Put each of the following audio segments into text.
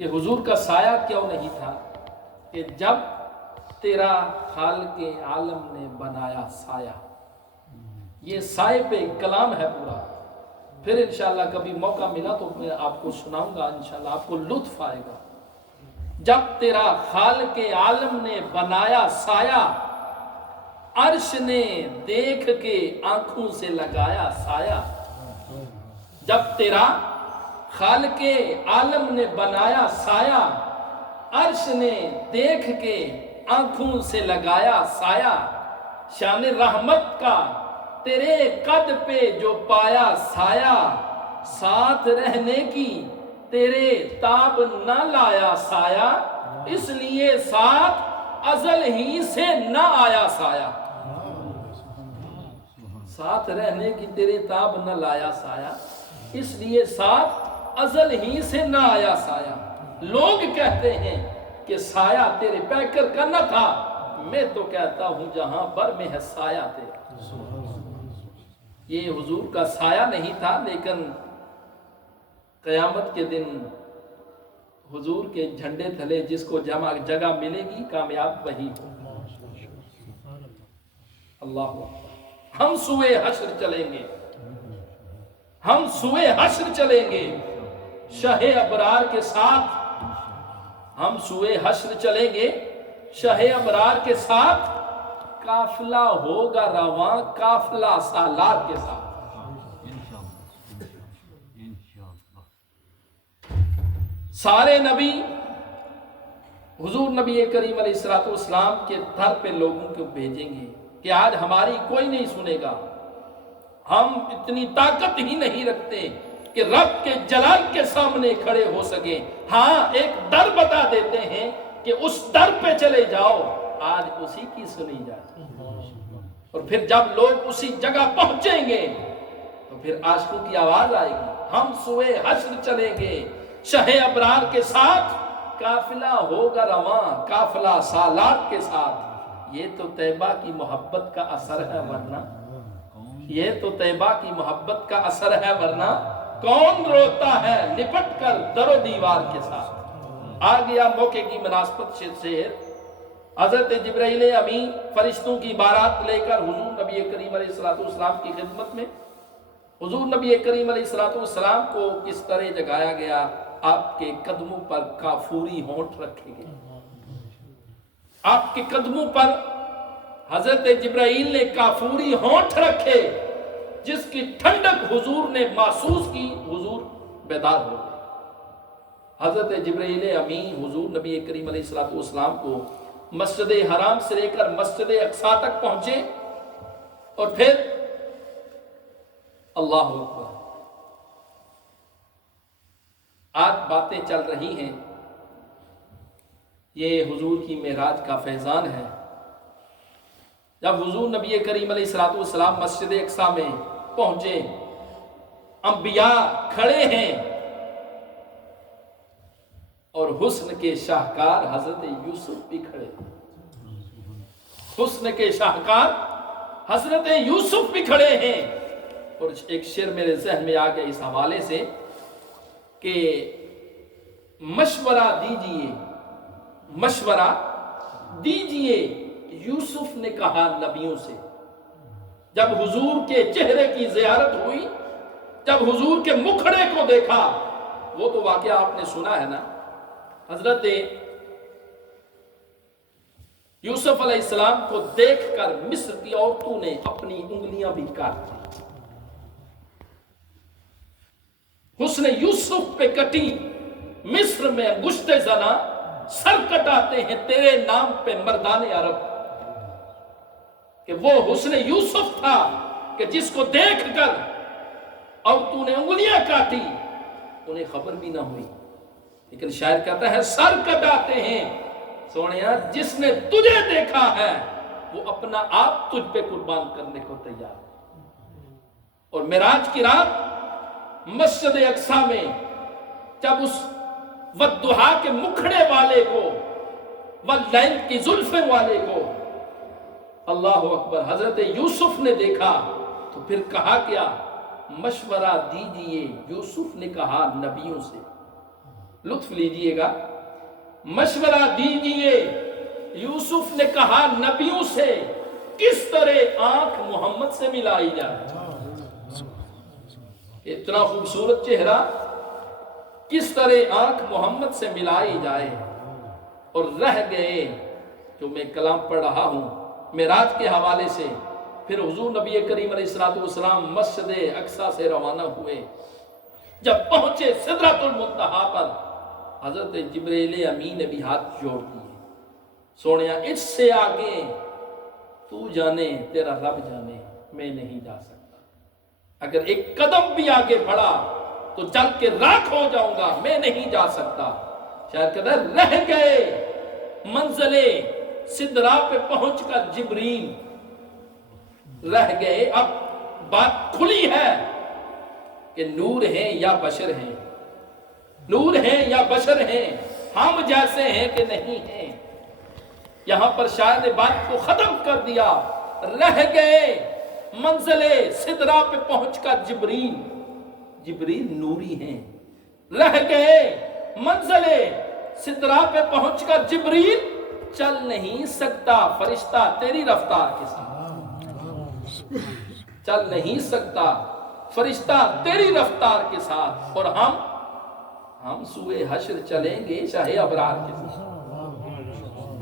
کہ حضور کا سایہ کیوں نہیں تھا؟ کہ جب تیرا خالق عالم نے بنایا سایہ. یہ سائے پہ کلام ہے پورا. پھر انشاءاللہ کبھی موقع ملا تو میں آپ کو سناؤں گا، انشاءاللہ آپ کو لطف آئے گا. جب تیرا خالق عالم نے بنایا سایہ، عرش نے دیکھ کے آنکھوں سے لگایا سایہ. جب تیرا خالق عالم نے بنایا سایہ، عرش نے دیکھ کے آنکھوں سے لگایا سایہ. شان رحمت کا تیرے قد پہ جو پایا سایہ، ساتھ رہنے کی تیرے تاب نہ لایا سایہ، اس لیے ساتھ ازل ہی سے نہ آیا سایہ. ساتھ رہنے کی تیرے تاب نہ لایا سایہ، اس لیے ساتھ ازل ہی سے نہ آیا سایہ. لوگ کہتے ہیں کہ سایہ تیرے پیکر کا نہ تھا، میں تو کہتا ہوں جہاں بر میں ہے سایہ تیرا. یہ حضور کا سایہ نہیں تھا، لیکن قیامت کے دن حضور کے جھنڈے تھلے جس کو جگہ ملے گی کامیاب وہی ہو. اللہ اکبر. ہم سوئے حشر چلیں گے، ہم سوئے حشر چلیں گے شہ ابرار کے ساتھ. ہم سوئے حشر چلیں گے شہ ابرار کے ساتھ. قافلہ ہوگا رواں قافلہ سالار کے ساتھ. سارے نبی حضور نبی کریم علیہ الصلوۃ والسلام کے در پہ لوگوں کو بھیجیں گے کہ آج ہماری کوئی نہیں سنے گا. ہم اتنی طاقت ہی نہیں رکھتے کہ رب کے جلال کے سامنے کھڑے ہو سکیں. ہاں ایک در بتا دیتے ہیں کہ اس در پہ چلے جاؤ، آج اسی کی سنی جائے. اور پھر جب لوگ اسی جگہ پہنچیں گے تو پھر عاشقوں کی آواز آئے گی، ہم سوئے حشر چلیں گے شہ ابرار کے ساتھ. قافلہ ہوگا رواں قافلہ سالار کے ساتھ. یہ تو طیبہ کی محبت کا اثر ہے، ورنہ یہ تو طیبہ کی محبت کا اثر ہے، ورنہ کون روتا ہے لپٹ کر در و دیوار کے ساتھ. آ گیا موقع کی مناسبت سے حضرت جبرائیل امین فرشتوں کی بارات لے کر حضور نبی کریم علیہ الصلوۃ والسلام کی خدمت میں. حضور نبی کریم علیہ الصلوۃ والسلام کو کس طرح جگایا گیا؟ آپ کے قدموں پر کافوری ہونٹ رکھے گئے. آپ کے قدموں پر حضرت جبرائیل نے کافوری ہونٹ رکھے، جس کی ٹھنڈک حضور نے محسوس کی. حضور بیدار ہو گئے. حضرت جبرائیل امین حضور نبی کریم علیہ الصلوۃ والسلام کو مسجد حرام سے لے کر مسجد اقصی تک پہنچے اور پھر اللہ اکبر. آج باتیں چل رہی ہیں، یہ حضور کی معراج کا فیضان ہے. جب حضور نبی کریم علیہ الصلوۃ والسلام مسجد اقصی میں پہنچے، انبیاء کھڑے ہیں اور حسن کے شاہکار حضرت یوسف بھی کھڑے ہیں. حسن کے شاہکار حضرت یوسف بھی کھڑے ہیں. اور ایک شعر میرے ذہن میں آ گیا اس حوالے سے کہ مشورہ دیجئے یوسف نے کہا نبیوں سے. جب حضور کے چہرے کی زیارت ہوئی، جب حضور کے مکھڑے کو دیکھا، وہ تو واقعہ آپ نے سنا ہے نا. حضرت یوسف علیہ السلام کو دیکھ کر مصر کی عورتوں نے اپنی انگلیاں بھی کاٹ دی. حسن یوسف پہ کٹی مصر میں انگشت زنا، سر کٹاتے ہیں تیرے نام پہ مردان عرب. کہ وہ حسن یوسف تھا کہ جس کو دیکھ کر عورتوں نے انگلیاں کاٹی، انہیں خبر بھی نہ ہوئی. لیکن شاعر کہتا ہے سر کٹاتے ہیں سونیا جس نے تجھے دیکھا ہے، وہ اپنا آپ تجھ پہ قربان کرنے کو تیار. اور معراج کی رات مسجد اقصی میں جب اس والضحیٰ کے مکھڑے والے کو، واللیل کی زلفیں والے کو، اللہ اکبر، حضرت یوسف نے دیکھا تو پھر کہا کیا؟ مشورہ دیجئے یوسف نے کہا نبیوں سے. लुत्फ लीजिए गा, मशवरा दीजिए। यूसुफ ने कहा नबियों से किस तरह आंख मोहम्मद से मिलाई जाए। इतना खूबसूरत चेहरा, किस तरह आंख मोहम्मद से मिलाई जाए। और रह गए, जो मैं कलाम पढ़ रहा हूं मेराज के हवाले से। फिर हुजूर नबी करीम अलैहिस्सलाम मस्जिद अक्सा से रवाना हुए। जब पहुंचे सिदरतुल मुंतहा पर, हजरत जिब्रील अमीन ने भी हाथ जोड़ दिए, सोनिया इससे आगे तू जाने, तेरा रब जाने, मैं नहीं जा सकता। अगर एक कदम भी आगे बढ़ा तो जल के राख हो जाऊंगा, मैं नहीं जा सकता। शायद कदर रह गए मंजिले सिदरा पे पहुंचकर जिब्रील रह गए। अब बात खुली है कि नूर हैं या बशर हैं, नूर हैं या बशर हैं, हम जैसे हैं कि नहीं हैं। यहां पर शायद ने बात को खत्म कर दिया। रह गए मंजिले सिदरा पे पहुंचकर जिब्रील, जिब्रील नूरी हैं। रह गए मंजिले सिदरा पे पहुंचकर जिब्रील चल नहीं सकता फरिश्ता तेरी रफ्तार के साथ, चल नहीं सकता फरिश्ता तेरी रफ्तार के साथ। और हम सुए हश्र चलेंगे शाहे अबरार के साथ,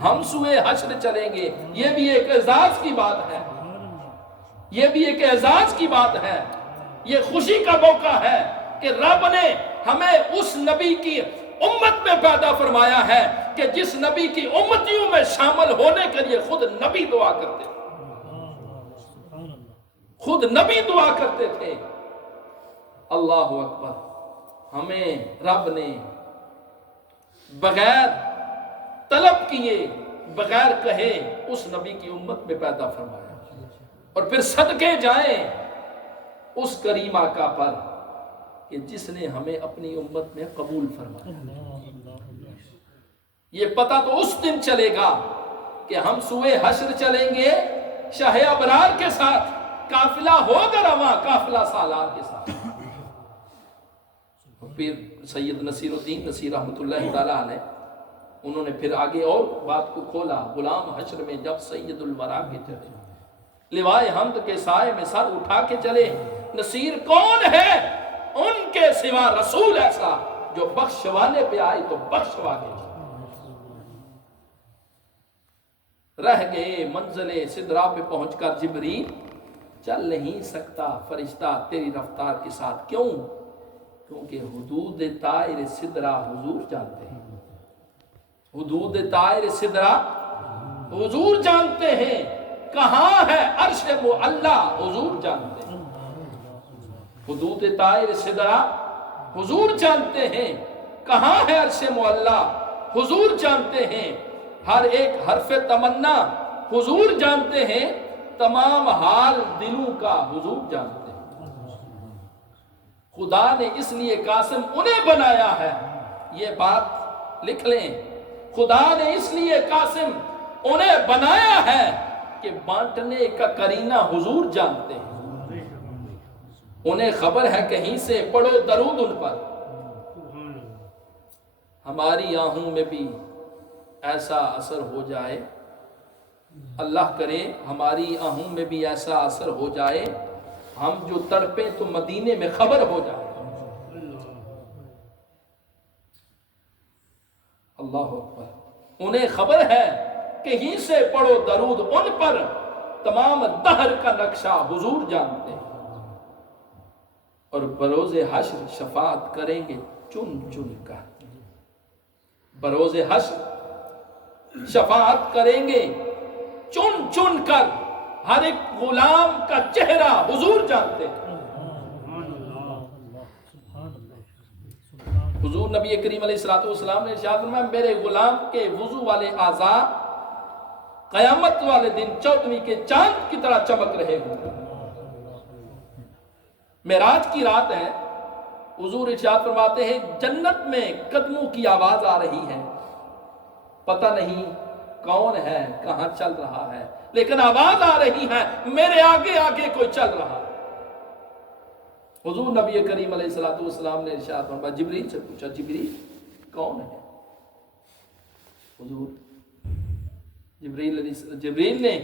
हम सुए हश्र चलेंगे। ये भी एक एजाज की बात है, ये भी एक एजाज की बात है। ये खुशी का मौका है कि रब ने हमें उस नबी की उम्मत में पैदा फरमाया है कि जिस नबी की उम्मतियों में शामिल होने के लिए खुद नबी दुआ करते थे, खुद नबी दुआ करते थे। अल्लाह अकबर। हमें रब ने बगैर तलब किए, बगैर कहे उस नबी की उम्मत में पैदा फरमाया। और फिर सदके जाएं उस करीम आका पर कि जिसने हमें अपनी उम्मत में कबूल फरमाया। ये पता तो उस दिन चलेगा कि हम सुए हश्र चलेंगे शाहे अबरार के साथ, काफिला होगा रवां काफिला सालार के साथ। फिर सैयद नसीरुद्दीन नसीर रहमतुल्लाह तआला अलैह, उन्होंने फिर आगे और बात को खोला। गुलाम हश्र में जब सैयदुल वरा के चले, लिवाए हमद के साए में सर उठा के चले, नसीर कौन है उनके सिवा रसूल ऐसा जो बख्शवाने पे आए तो बख्शवा के। रह गए मंजिले सिदरा पे पहुंचकर जिब्रील चल नहीं सकता फरिश्ता तेरी रफ्तार के साथ। क्यों? क्योंकि हुदूद तायर सिदरा हुजूर जानते हैं, हुदूद तायर सिदरा हुजूर जानते हैं। कहां है अर्श मुअल्ला हुजूर जानते हैं, हुदूद तायर सिदरा हुजूर जानते हैं। कहां है अर्श मुअल्ला हुजूर जानते हैं। हर एक हरफे तमन्ना हुजूर जानते हैं, तमाम हाल दिलों का हुजूर जानते हैं। खुदा ने इसलिए कासिम उन्हें बनाया है, ये बात लिख लें। खुदा ने इसलिए कासिम उन्हें बनाया है कि बांटने का करीना हुजूर जानते हैं। उन्हें खबर है कहीं से पढ़ो दरूद उन पर। हमारी आहों में भी ऐसा असर हो जाए, अल्लाह करे हमारी आहों में भी ऐसा असर हो जाए, हम जो तड़पे तो मदीने में खबर हो जाए। अल्लाह अकबर। उन्हें खबर है कहीं से पढ़ो दरूद उन पर, तमाम दहर का नक्शा हुजूर जानते हैं। और बरोज़े हश्र शफात करेंगे चुन चुन कर, बरोज़े हश्र शफात करेंगे चुन चुन कर। हर एक गुलाम का चेहरा हुजूर जानते हैं। हुजूर नबी करीम अलैहिस्सलाम ने इरशाद फरमाया, मेरे गुलाम के वुजू वाले आज़ा क़यामत वाले दिन 14वीं के चांद की तरह चमक रहे होंगे। मेराज की रात है, हुजूर इरशाद फरमाते हैं जन्नत में कदमों की आवाज आ रही है, पता नहीं कौन है, कहां चल रहा है, लेकिन आवाज आ रही है मेरे आगे आगे कोई चल रहा है। हुजूर नबी करीम अलैहिस्सलाम ने इरशाद फरमाया, जिब्रील से पूछा, जिब्रील कौन है? हुजूर जिब्रील ने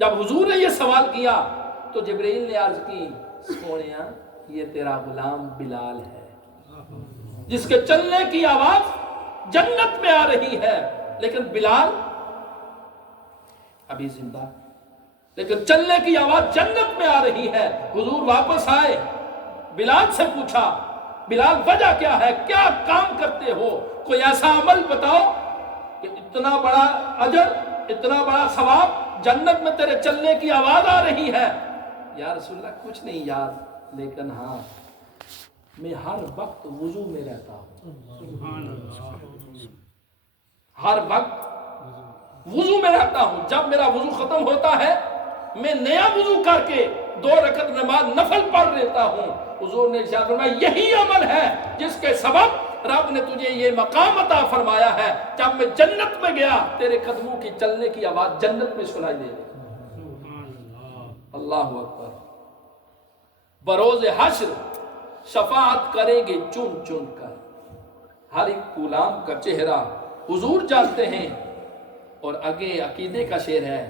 जब हुजूर ने ये सवाल किया तो जिब्रील ने अर्ज की, सोनिया ये तेरा गुलाम बिलाल है जिसके चलने की आवाज जन्नत में आ रही है, लेकिन बिलाल अभी जिंदा, लेकिन चलने की आवाज जन्नत में आ रही है। हुजूर वापस आए, बिलाल से पूछा, बिलाल वजह क्या है, क्या काम करते हो, कोई ऐसा अमल बताओ कि इतना बड़ा अजर, इतना बड़ा सवाब, जन्नत में तेरे चलने की आवाज आ रही है। या रसूलल्लाह कुछ नहीं यार, लेकिन हाँ मैं हर वक्त वुजू में रहता हूँ, हर वक्त वुजू में रहता हूँ। जब मेरा वुजू खत्म होता है मैं नया वुजू करके 2 रकत नमाज नफल पढ़ लेता हूँ। हुजूर ने इरशाद फरमाया, यही अमल है जिसके सबब रब ने तुझे ये मकाम अता फरमाया है। जब मैं जन्नत में गया तेरे कदमों की चलने की आवाज जन्नत में सुनाई दे रही। अल्लाह अकबर। बरोज़े हश्र शफाअत करेंगे चुन चुन कर, हर एक गुलाम का चेहरा हुजूर जानते हैं। और आगे अकीदे का शेर है,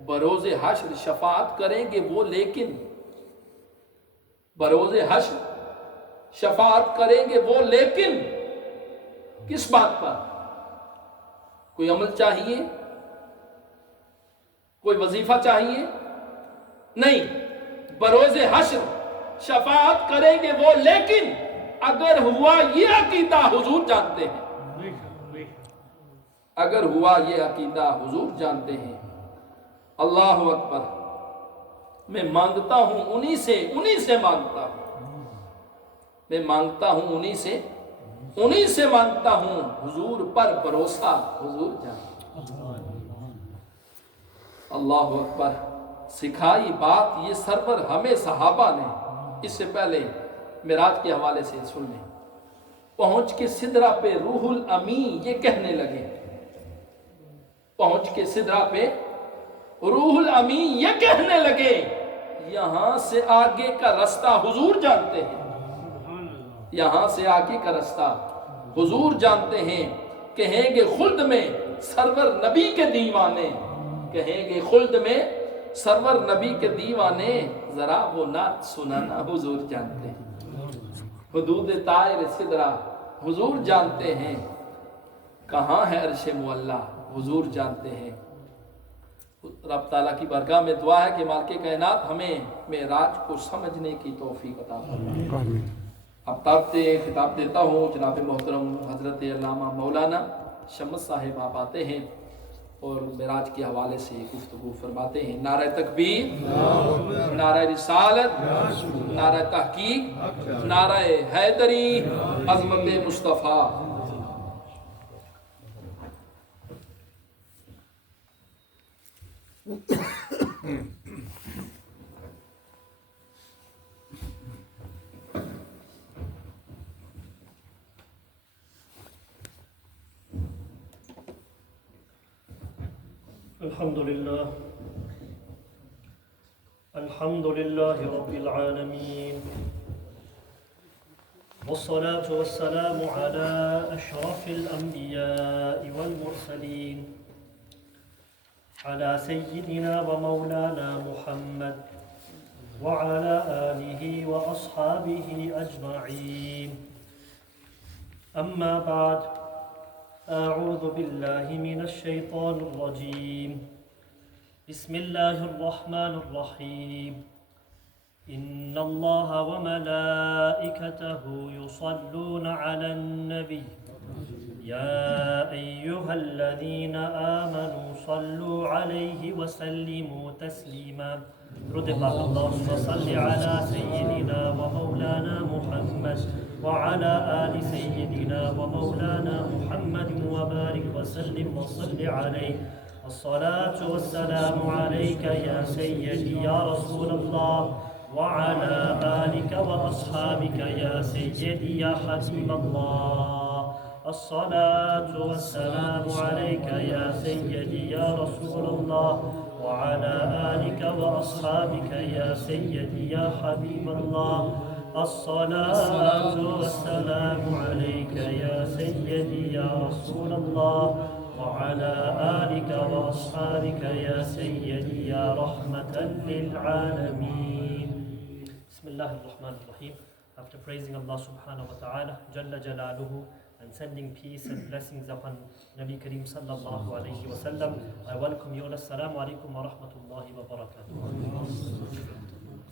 बरोज़े हश्र शफाअत करेंगे वो, लेकिन बरोज़े हश्र शफाअत करेंगे वो, लेकिन किस बात पर? कोई अमल चाहिए, कोई वजीफा चाहिए? नहीं, बरोज़े हश्र शफाअत करेंगे वो, लेकिन अगर हुआ ये अकीदा हुजूर जानते हैं, अगर हुआ ये अकीदा हुजूर जानते हैं। अल्लाह अकबर। मैं मांगता हूं उन्हीं से मांगता हूं, मैं मांगता हूं उन्हीं से मांगता हूं, हुजूर पर भरोसा हुजूर जानते। अल्लाह अकबर। सिखाई बात ये सरवर हमें सहाबा ने, इससे पहले मिराज के हवाले से सुन लें। पहुंच के सिदरा पे रूहुल अमी ये कहने लगे, पहुंच के सिदरा पे रूहुल अमी ये कहने लगे, यहां से आगे का रास्ता हुजूर जानते हैं, यहां से आगे का रास्ता हुजूर जानते हैं। कहेंगे खुल्द में सरवर नबी के दीवाने, कहेंगे खुल्द में सरवर नबी के दीवाने, जरा वो नात सुनाना हुजूर जानते हैं। हुदूद तायर सिदरा हुजूर जानते हैं, कहाँ है अर्श मुअल्ला हुजूर जानते हैं। रब ताला की बरगाह में दुआ है कि मालिक कायनात हमें मेराज को समझने की तौफीक अता फरमाए। अब खिताब देता हूँ जनाब मोहतरम हजरत अल्लामा मौलाना शम्स साहिब आप आते हैं और मेराज के हवाले से गुफ्तगू फरमाते हैं। नारे तकबीर, नारे रिसालत, नारे तहकीक, नारे हैदरी, अज़मत मुस्तफ़ा। अल्हम्दुलिल्लाह रब्बिल आलमीन, वस्सलातु वस्सलामु अला अशरफिल अंबिया'i वल मुरसलीन, अला सय्यिदिना व मौलाना मुहम्मद व अला आलिहि व अस्हाबिहि अजमईन। अम्मा बाद, अऊज़ु बिल्लाहि मिनश शैतानिर रजीम। बिस्मिल्लाहिर रहमानिर रहीम। इन्नल्लाहा व मलाइकतहु युसल्लूना अलन नबी या अय्युहल्लज़ीना आमनू सल्लू अलैहि व सल्लिमू तस्लीमा। दुरूद पाक अल्लाहुम्मा सल्लि अला सय्यिदिना व मौलाना मुहम्मद व अला आलि सय्यिदिना व मौलाना मुहम्मद व बारिक व सल्लिम व सल्लि अलैहि। अस्सलातु वस्सलामु अलैका या सय्यदी या रसूलल्लाह व अला आलिका व अस्हाबिका या सय्यदी या हबीबल्लाह। अस्सलातु वस्सलामु अलैका या सय्यदी या रसूलल्लाह व अला आलिका व अस्हाबिका या सय्यदी या हबीबल्लाह। अस्सलातु वस्सलामु अलैका या सय्यदी يا رسول الله وعلى آلك وأصحابك يا سيدي يا رحمة للعالمين. بسم الله الرحمن الرحيم. After praising Allah subhanahu wa ta'ala, Jalla Jalaluhu, and sending peace and blessings upon Nabi Kareem sallallahu alayhi wa sallam, I welcome you all. Assalamu alaikum wa rahmatullahi wa barakatuh.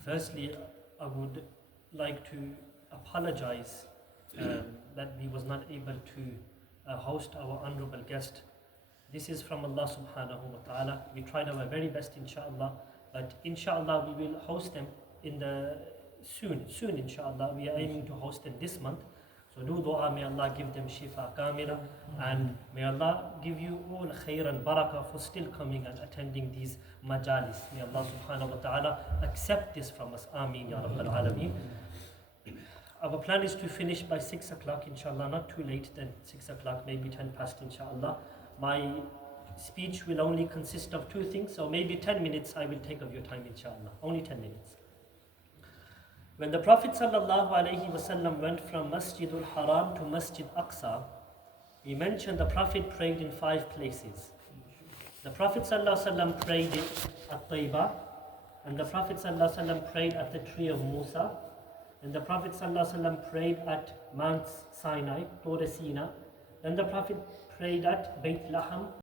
Firstly, I would like to apologize that we was not able to host our honorable guest. This is from Allah subhanahu wa ta'ala. We tried our very best, inshallah, but inshallah we will host them in the soon inshallah. We are aiming to host them this month. So do dua, may Allah give them shifa kamila, and may Allah give you all khair and barakah for still coming and attending these majalis. May Allah subhanahu wa ta'ala accept this from us. Ameen ya Rabbal Alameen. Our plan is to finish by 6 o'clock, inshallah, not too late than 6 o'clock, maybe 10 past, inshallah. My speech will only consist of 2 things, so maybe 10 minutes I will take of your time, inshallah. Only 10 minutes. When the Prophet ﷺ went from Masjidul Haram to Masjid Aqsa, we mentioned the Prophet prayed in 5 places. The Prophet ﷺ prayed at Taibah, and the Prophet ﷺ prayed at the tree of Musa, and the Prophet ﷺ prayed at Mount Sinai, Tur Sina, then the Prophet prayed at Beit Laham,